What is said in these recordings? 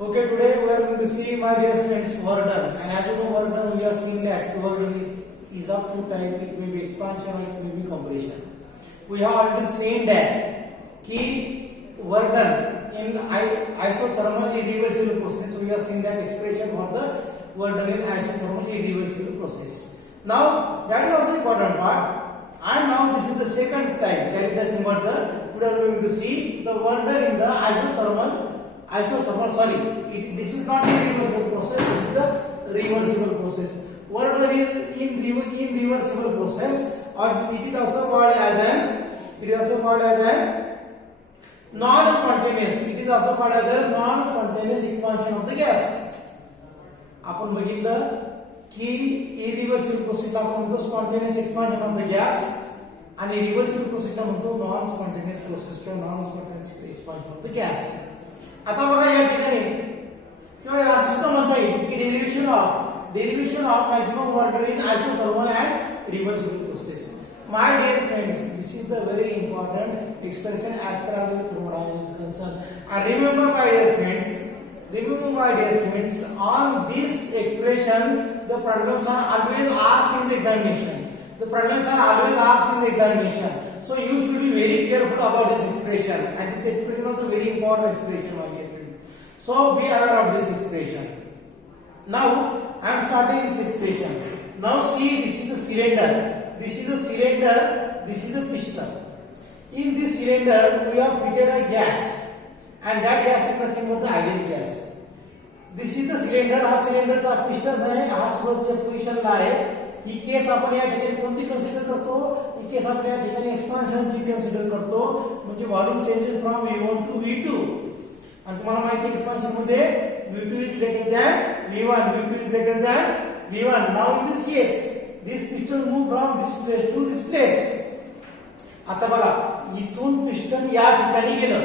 Okay, today we are going to see, my dear friends, work done. And as you know, work done, we are seeing that work done is of two types. It may be expansion or it may be compression. We have already seen that key work done in isothermal irreversible process. We have seen that expression for the work done in isothermal irreversible process. Now that is also important part. And now this is the second type. That is nothing but the today we are going to see the work done in the isothermal. This is not a reversible process, this is the reversible process. Work done in reversible process, or it is also called as an non-spontaneous. It is also called as a non-spontaneous expansion of the gas. आपण बघितलं की irreversible process ला आपण म्हणतो spontaneous expansion of the gas आणि reversible process ला म्हणतो non-spontaneous process किंवा non-spontaneous expansion of the gas. आता बघा या ठिकाणी किंवा याला सुद्धा म्हणता येईल की derivation of maximum work done in isothermal and reversible process. My dear friends, this is the very important expression as per our thermodynamics concern. And remember my dear friends, on this expression the problems are always asked in the examination. So you should be very careful about this expression, and this expression is also very important expression, my dear friends. So be aware of this expression. Now I am starting this expression. Now see, this is the cylinder, this is a piston. In this cylinder we have fitted a gas, and that gas is nothing but the ideal gas. This is the cylinder. हा सिलेंडरचा piston आहे, हा सुरुवातीच्या पोझिशनला आहे. ही केस आपण या ठिकाणी कोणती कन्सिडर करतो? ही केस आपण या ठिकाणी एक्सपान्शनची कन्सिडर करतो, म्हणजे volume changes from V1 to V2. आणि तुम्हाला माहिती आहे एक्सपान्शन मध्ये V2 is greater than V1. Now in this case this piston move from this place to this place. आता बघा, इथून पिस्टन या ठिकाणी गेलं,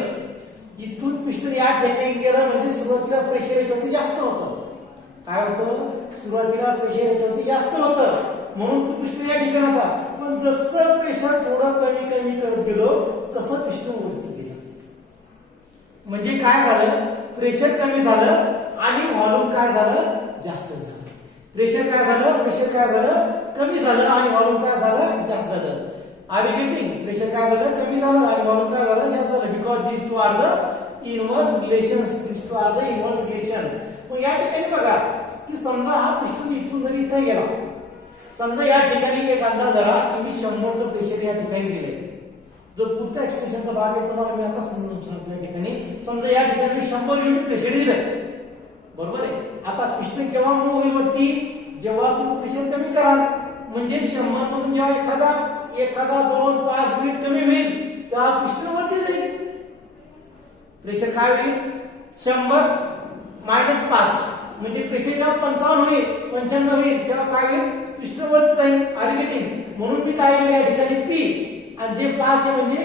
म्हणजे सुरुवातीला प्रेशर याच्यावरती जास्त होतं. काय होतं? सुरुवातीला प्रेशर याच्यावरती जास्त होतं, म्हणून तो पिस्टन या ठिकाणी होता. पण जसं प्रेशर थोडं कमी करत गेलो तसं पिस्टन वरती गेलं. म्हणजे काय झालं? प्रेशर कमी झालं आणि व्हॉल्यूम काय झालं? जास्त झालं. प्रेशर काय झालं? कमी झालं आणि व्हॉल्यूम काय झालं? जास्त झालं. R you getting? प्रेशर काय झालं? कमी झालं आणि व्हॉल्यूम काय झालं? जास्त झालं. Because these two are the inverse relation. मग या ठिकाणी बघा की समजा हा पिस्टन इथून जरी इथे गेला, समजा या ठिकाणी एक अंदाज झाला की मी 100चं प्रेशर या ठिकाणी दिले. जो पुढचा एक्सप्रेशनचा भाग आहे तुम्हाला मी आता समजून सांगतो. या ठिकाणी समजा या ठिकाणी मी 100 युनिट प्रेशर दिलं, बरोबर आहे. आता पिस्टन केव्हा मूव्ह होईल वरती? जेव्हा तुम्ही प्रेशर कमी कराल. म्हणजे 100 मधून जेव्हा एखादा 2-5 मिनिट कमी होईल तेव्हा पिस्टन वरती जाईल. प्रेशर काय होईल? 100 मायनस 5 म्हणजे प्रेशर जेव्हा 55 होईल तेव्हा काय होईल? पिस्टन वरती जाईल. Are you getting? म्हणून मी काय लिहिले या ठिकाणी P, आणि जे 5 आहे म्हणजे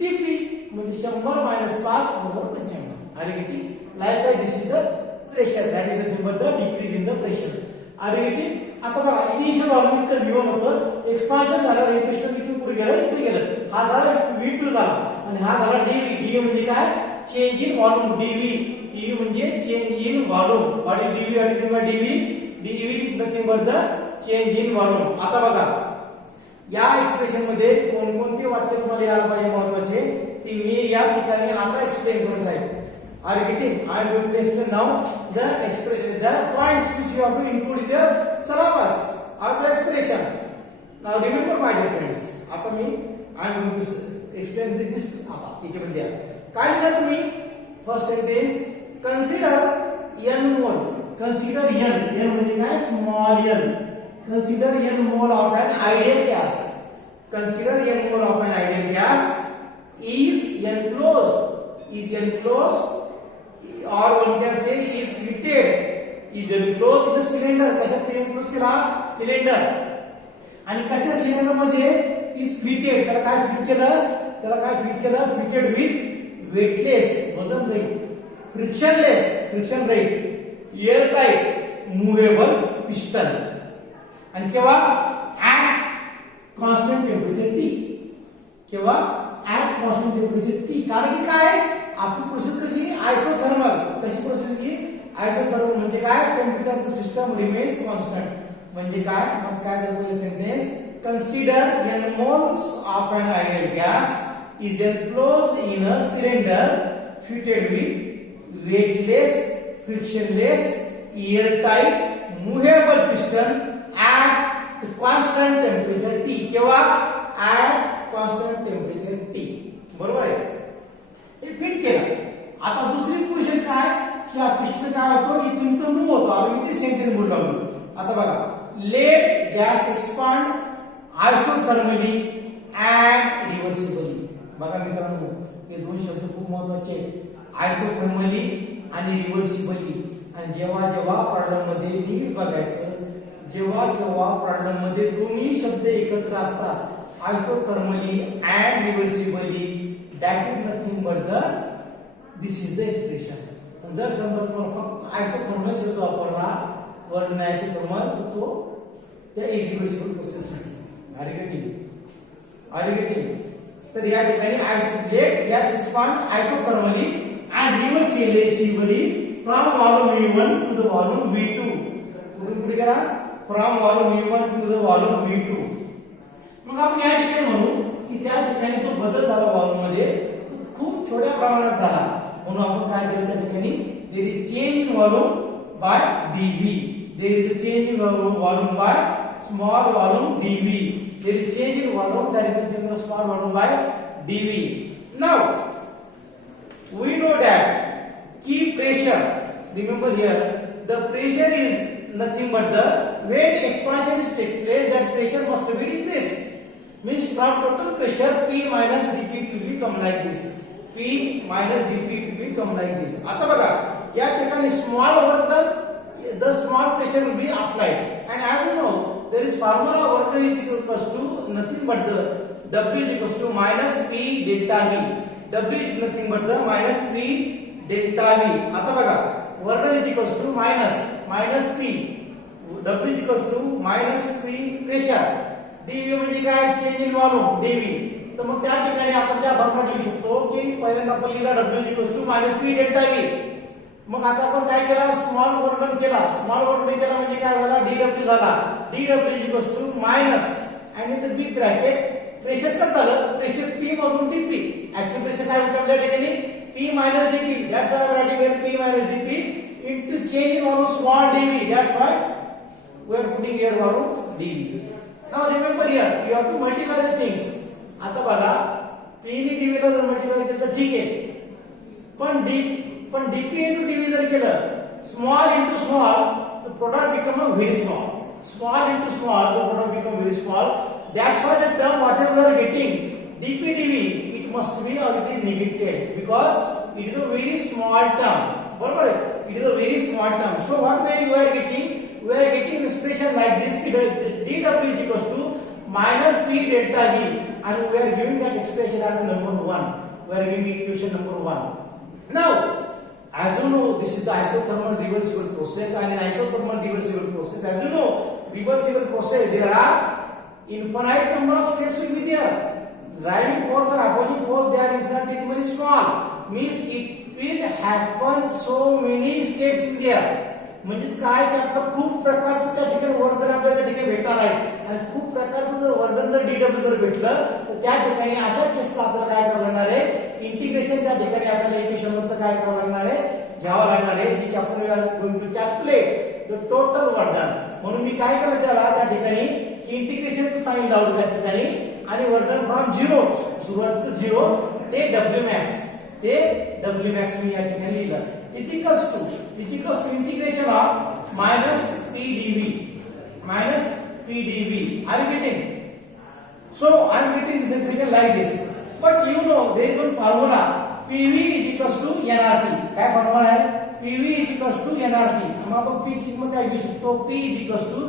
TP, म्हणजे 100 मायनस 5 बरोबर 55. Are you getting? Like by this is the pressure, that is nothing but the decrease in the pressure. Are you getting? आता बघा, इनिशियल व्हॉल्यूम तर V1 होतं, एक्सपान्शन झालं, पिस्टन इथून पुढे गेलं, इथे गेलं. हा झाला V2 झाला, आणि हा झाला dV म्हणजे काय? Change in volume. dV म्हणजे change in volume. What is dV? dV is nothing but the change in volume. आता बघा, या एक्सप्रेशन मध्ये कोणकोणते वाक्य तुम्हाला यायला पाहिजे महत्त्वाचे ते मी या ठिकाणी आता एक्सप्लेन करत आहे. Are you getting? I am going to explain now the points which you have to include in the syllabus or the expression. Now remember my dear friends, आता मी I am going to explain this. आता याच्यामध्ये काय लिहिलं तुम्ही? First sentence, consider n मोल. Consider n म्हणजे काय? Small n. Consider n mole of an ideal gas. Consider n mole of an ideal gas is enclosed, or one can say is enclosed in the cylinder. कशात enclosed केला? Cylinder. आणि कशा cylinder मध्ये is fitted? त्याला काय fit केलं? Fitted with weightless, वजन रहित, फ्रिक्शन रहित, एअर टाइट, मूव्हेबल पिस्टन. आणि केव्हा? At constant temperature T. केव्हा? At constant temperature T. कारण की काय? आपली प्रोसेस कशी? आयसोथर्मल. कशी प्रोसेस ही? काय temperature of the system remains constant म्हणजे काय मग काय झालं पहिलं sentence consider n moles of an ideal gas is enclosed in a cylinder fitted with weightless frictionless airtight movable piston at constant temperature T केव्हा at constant temperature T बरोबर आहे हे फिट केलं आता दुसरी पोझिशन काय की हा पिस्टन काय होतो इथून तो मूव्ह होतो आता मी ते सेंटेन्स बोललो आता बघा late gas expand isothermally and रिव्हर्सिबली बघा मित्रांनो हे दोन शब्द खूप महत्त्वाचे आहेत आयसोथर्मली आणि रिव्हर्सिबली आणि जेव्हा जेव्हा प्रॉब्लेम मध्ये नीट बघायचं जेव्हा केव्हा प्रॉब्लेम मध्ये दोन्ही शब्द एकत्र असतात isothermally and reversibly that is nothing but the this is the expression जर समजा तुम्हाला फक्त आयसोथर्मल शब्द वापरला वर्ड आयसोथर्मल तर तो त्या इरिव्हर्सिबल प्रोसेस साठी तर या ठिकाणी let gas expand isothermally and reversibly from volume V1 to the volume V2 कुठून पुढे गेला from volume V1 to the volume V2 मग आपण या ठिकाणी म्हणू की त्या ठिकाणी जो बदल झाला व्हॉल्यूम मध्ये खूप छोट्या प्रमाणात झाला म्हणून आपण काय केलं त्या ठिकाणी there is change in volume by dV there is a change in volume by small volume dV there is change in volume that is the small volume by dV now we know that key pressure remember here the pressure is nothing but the when expansion takes place that pressure must be decreased means from total pressure P minus dP will become like this P minus dP will become like this आता बघा या ठिकाणी small work done the small pressure will be applied and as you know there is formula work done is equals to nothing but the W is equals to minus P delta V W is nothing but the minus P delta V आता बघा work done is equals to minus P W is equals to minus P pressure dV म्हणजे काय change in volume dV तर मग त्या ठिकाणी आपण त्या फॉर्मॅट लिहू शकतो की पहिल्यांदा आपण लिहिला W is equals to minus P delta V मग आता आपण काय केला स्मॉल वर्क डन केला स्मॉल वर्क डन केला म्हणजे काय झाला dW झाला dW is equals to minus and in the big bracket pressure कसं झालं प्रेशर P मधून dP ऍक्च्युअल प्रेशर काय होतं आपल्या ठिकाणी P minus dP that's why I'm writing here P minus dP into change in volume small dV that's why we are putting here volume dV now remember here you have to multiply the things आता बघा P ने dV ला जर multiply केलं तर ठीक आहे पण dP into dV जर केलं small into small the product become a very small into small the product become very small that's why the term whatever we are getting dP dV it must be or it is negated because it is a very small term बरोबर it is a very small term so what we are getting expression like this dW is equals to minus P delta V and we are giving that expression as a number 1 we are giving equation number 1 now as you know this is the isothermal reversible process and in isothermal reversible process as you know reversible process there are infinite number of steps will be there driving force and opposing force they are infinitesimally small means it will happen so many steps in there म्हणजेच काय की आपलं खूप प्रकारचं त्या ठिकाणी work आपल्याला त्या ठिकाणी भेटणार आहे आणि खूप प्रकारचं जर वर्क जर डीडब्ल्यू जर भेटलं तर त्या ठिकाणी अशा केसला आपल्याला काय करावं लागणार आहे इंटिग्रेशन त्या ठिकाणी आपल्याला इक्वेशन वरचं काय करावं लागणार आहे घ्यावं लागणार आहे जी की आपण going to calculate the total work done म्हणून मी काय केलं त्याला त्या ठिकाणी इंटिग्रेशनचं साइन लावलं त्या ठिकाणी आणि वर्क डन फ्रॉम 0 सुरुवातीचं 0 ते W max मी या ठिकाणी लिहिलं is equals to integration of minus PdV are you getting so I am getting this equation like this but you know there is one formula PV is equals to nRT काय formula आहे PV is equals to nRT मग आपण P ची किंमत काय घेऊ शकतो P is equals to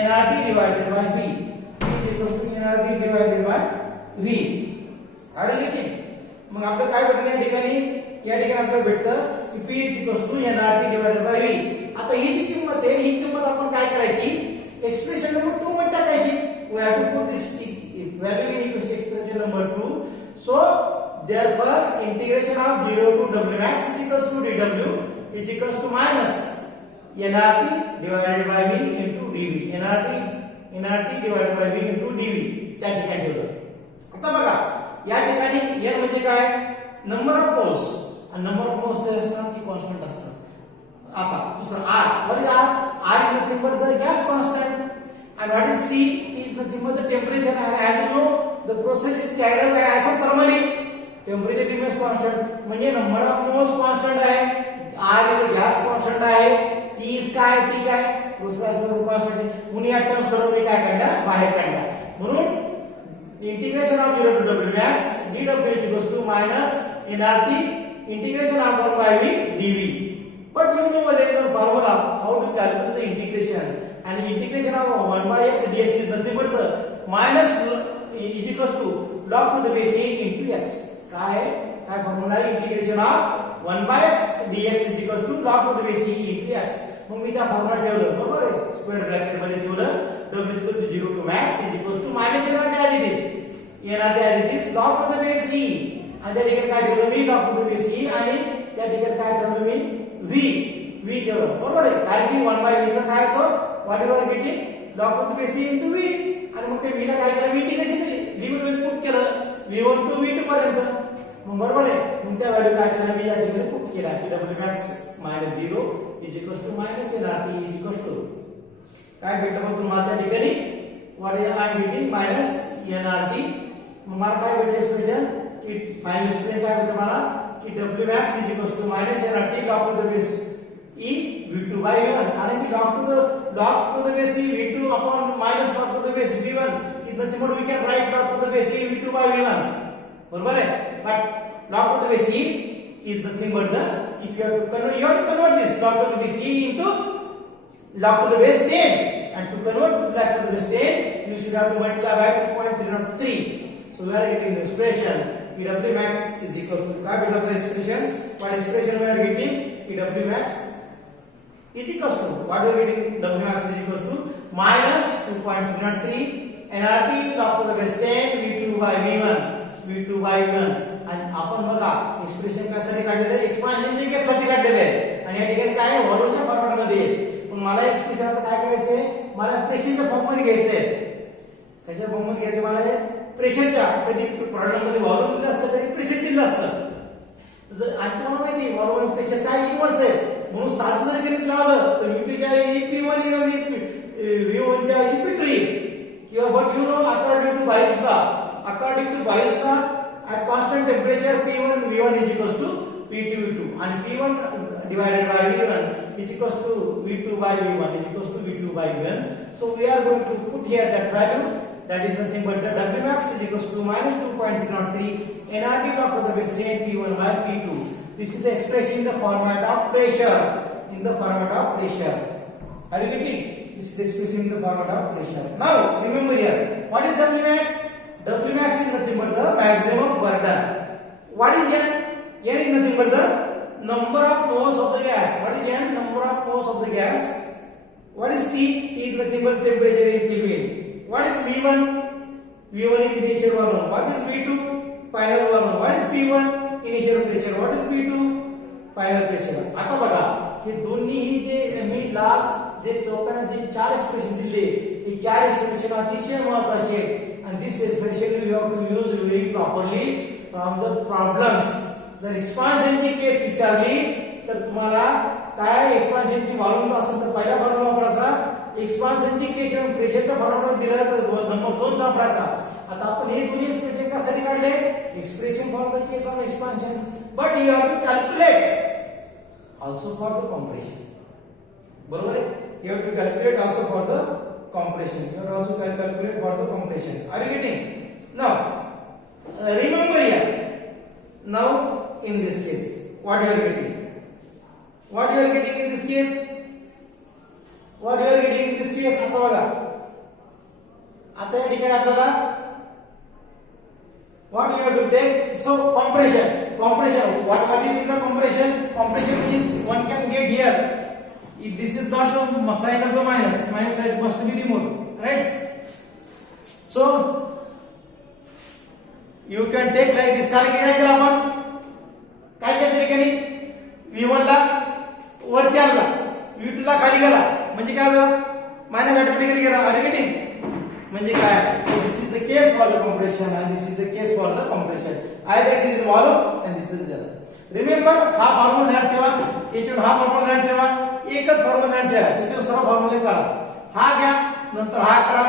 nRT divided by V P is equals to nRT divided by V are you getting मग आपलं काय भेटलं या ठिकाणी आपल्याला भेटतं की P is equals to nRT divided by V आता ही जी किंमत आहे ही किंमत आपण काय करायची एक्सप्रेशन नंबर 2 मध्ये टाकायची we have to put this value in expression number 2 so therefore integration of 0 to W max is equals to dW is equals to minus nRT divided by V into dV. nRT divided by V into dV त्या ठिकाणी ठेवलं. आता बघा या ठिकाणी n म्हणजे काय, number of moles, आणि नंबर ऑफ मोल्स जे असतात ती कॉन्स्टंट असतात. आता दुसरं R, what is R? R is nothing but the gas constant. And what is T? T is nothing but the temperature. And as you know, the process is carried out isothermally. Temperature remains constant. म्हणजे number of moles constant आहे. R is a gas constant आहे. T is काय? T काय? Process constant आहे. म्हणून या term सर्व मी काय काढल्या, बाहेर काढल्या. म्हणून integration of 0 to W max dW is equals to minus nRT integration of 1 by V dV. But you know there is a formula how to calculate the integration, and the integration of 1 by x dx is nothing but the minus is equals to log to the base a into x. काय formula आहे, integration of 1 by x dx is equals to log to the base a into x. मग मी त्या formula ठेवलं, बरोबर आहे, square bracket मध्ये ठेवलं, w is equal to 0 to max is equals to minus nRT as it is, nRT as it is log to the base e, आणि त्या ठिकाणी काय ठेवलं मी, log to the base e, आणि त्या ठिकाणी काय ठेवलं मी, v ठेवलं, बरोबर आहे, कारण की 1 by v चा काय होतो, what you are getting log to the base e into v, आणि मग ते v ला काय केलं, मी इंटिग्रेशन लिमिट मध्ये पुट केलं v1 to v2 पर्यंत. मग बरोबर आहे, मग त्या व्हॅल्यू काय केलं मी या ठिकाणी पुट केला की w max minus 0 is equals to minus nRT is equals to काय भेटलं मग तुम्हाला त्या ठिकाणी, what is I getting minus nRT. मग मला काय भेटलं एक्सप्रेशन की फायनल एक्सप्रेशन काय भेटलं मला की w max is equals to minus nRT log to the base e v2 by v1, आणि की log to the base e v2 upon minus log to the base v1 is nothing but we can write log to the base e v2 by v1, बरोबर आहे. But log to the base e is nothing but the, if you have to convert this log to the base e into log to the base 10, and to convert log to the base 10 you should have to multiply by 2.303. So we are getting the expression w max is equals to काय भेटलं expression, what expression we are getting, w max is equals to, what we are getting, w max is equals to minus 2.303 nRT log to the base 10 v2 by v1. आणि आपण बघा expression कशासाठी काढलेलं आहे, एक्सपान्शनच्या केससाठी काढलेलं आहे, आणि या ठिकाणी काय आहे, व्हॉल्यूमच्या फॉर्मॅटमध्ये आहे. पण मला एक्सप्रेशन आता काय करायचंय, मला प्रेशरच्या फॉर्ममध्ये घ्यायचंय. कशा फॉर्ममध्ये घ्यायचं मला, हे प्रेशरच्या, कधी प्रॉब्लेम मध्ये व्हॉल्यूम दिलं असतं, कधी प्रेशर दिलं असतं. आणि तुम्हाला माहिती व्हॉल्यूम प्रेशर काय इन्व्हर्स आहे, म्हणून साधं जर गणित लावलं तर v2च्या p1 आणि v1 च्या p2 किंवा but you know according to Boyle's law at constant temperature P1 V1 is equals to P2 V2, and P1 divided by V1 is equals to V2 by V1 is equals to V2 by V1. So we are going to put here that value, that is nothing but the W max is equals to minus 2.303 nRT log to the base 10 P1 by P2. This is the expression in the format of pressure. Are you getting? This is the expression in the format of pressure. Now remember here, what is W max? W max is nothing but the maximum burden. What is N? N is nothing but the number of moles of the gas. What is N? Number of moles of the gas. What is T? T is nothing but temperature in Kelvin. What is V1? V1 is initial volume. What is V2? Final volume. What is P1? Initial pressure. What is P2? Final pressure. आता बघा हे दोन्ही जे मी लाल जे चौकाने जे चार expression दिले, हे चार एक्सप्रेशन अतिशय महत्त्वाचे आहेत. And this expression you have to use very properly from the problems. जर एक्सपान्शनची केस विचारली तर तुम्हाला काय एक्सपान्शनची व्हॉल्यूम असेल तर पहिला फॉर्म्युला वापरायचा, एक्सपान्शनची केस प्रेशरचा फॉर्म्युला दिला तर नंबर 2 चा वापरायचा. आता आपण हे दोन्ही एक्सप्रेशन कशासाठी काढले, expression for the case of expansion, but you have to calculate also for the compression, बरोबर आहे. You have to calculate also for the compression. You have also calculate for the compression. Are you getting? Now remember here, now in this case what you are getting, in this case, आता बघा, आता या ठिकाणी आपल्याला what you have to take, so compression, what is the compression is one can get here. If this is not the sign of the minus side must be removed, right? So you can take like this. कारण की काय केलं आपण, काय केलं ठिकाणी V1 ला वरती आणला, U2 ला खाली गेला म्हणजे काय झालं मायनस ऑटोमॅटिकली गेला अरे म्हणजे काय this is the case for the compression and this is the case for the compression either it is in volume and this is remember हा फॉर्म्युला ध्यान ठेवा याच्यावर हा फॉर्म्युला ध्यान ठेवा एकच फॉर्म्युला ध्यान ठेवा त्याच्यावर सर्व फॉर्म्युले काढा हा घ्या नंतर हा करा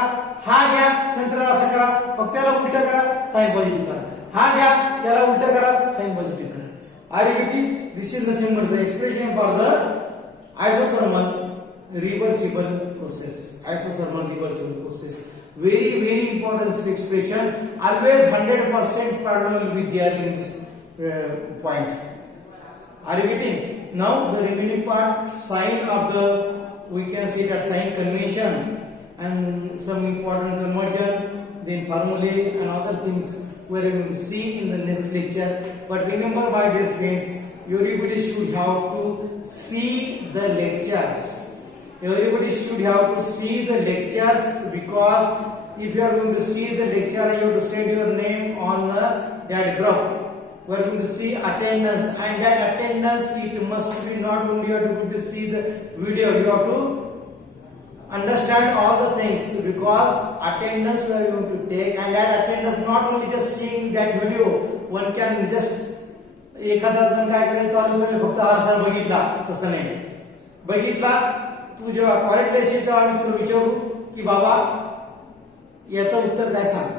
हा घ्या नंतर असं करा फक्त त्याला उलट करा साइन पॉझिटिव्ह करा हा घ्या त्याला उलट करा साइन पॉझिटिव्ह करा are repeating this is nothing but the expression for the isothermal reversible process isothermal reversible process very important expression always 100% parallel will be there in this point are you getting now the remaining part sign of the we can see that sign convention and some important conversion then formulae and other things we are going to see in the next lecture but remember my dear friends everybody should have to see the lectures everybody should have to see the lectures because if you are going to see the lecture you have to send your name on that group we are going to see attendance and that attendance it must be not only you have to see the video you have to understand all the things because attendance we are going to take and that attendance not only just seeing that video one can just एखादा जण काय करायचं चालू करेल फक्त हा sir बघितला तसं नाही बघितला तू जेव्हा कॉलेजला येशील तेव्हा आम्ही तुला विचारू की बाबा याचं उत्तर काय सांग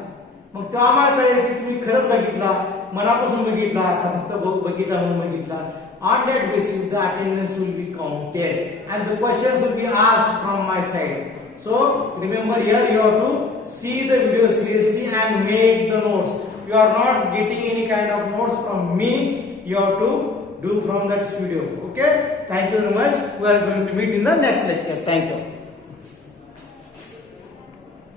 मग तेव्हा आम्हाला कळेल की तुम्ही खरंच बघितला मनापासून बघितला आता फक्त बघितला म्हणून बघितला on that basis the attendance will be counted and the questions will be asked from my side so remember here you have to see the video seriously and make the notes you are not getting any kind of notes from me you have to do from that video okay thank you very much we are going to meet in the next lecture thank you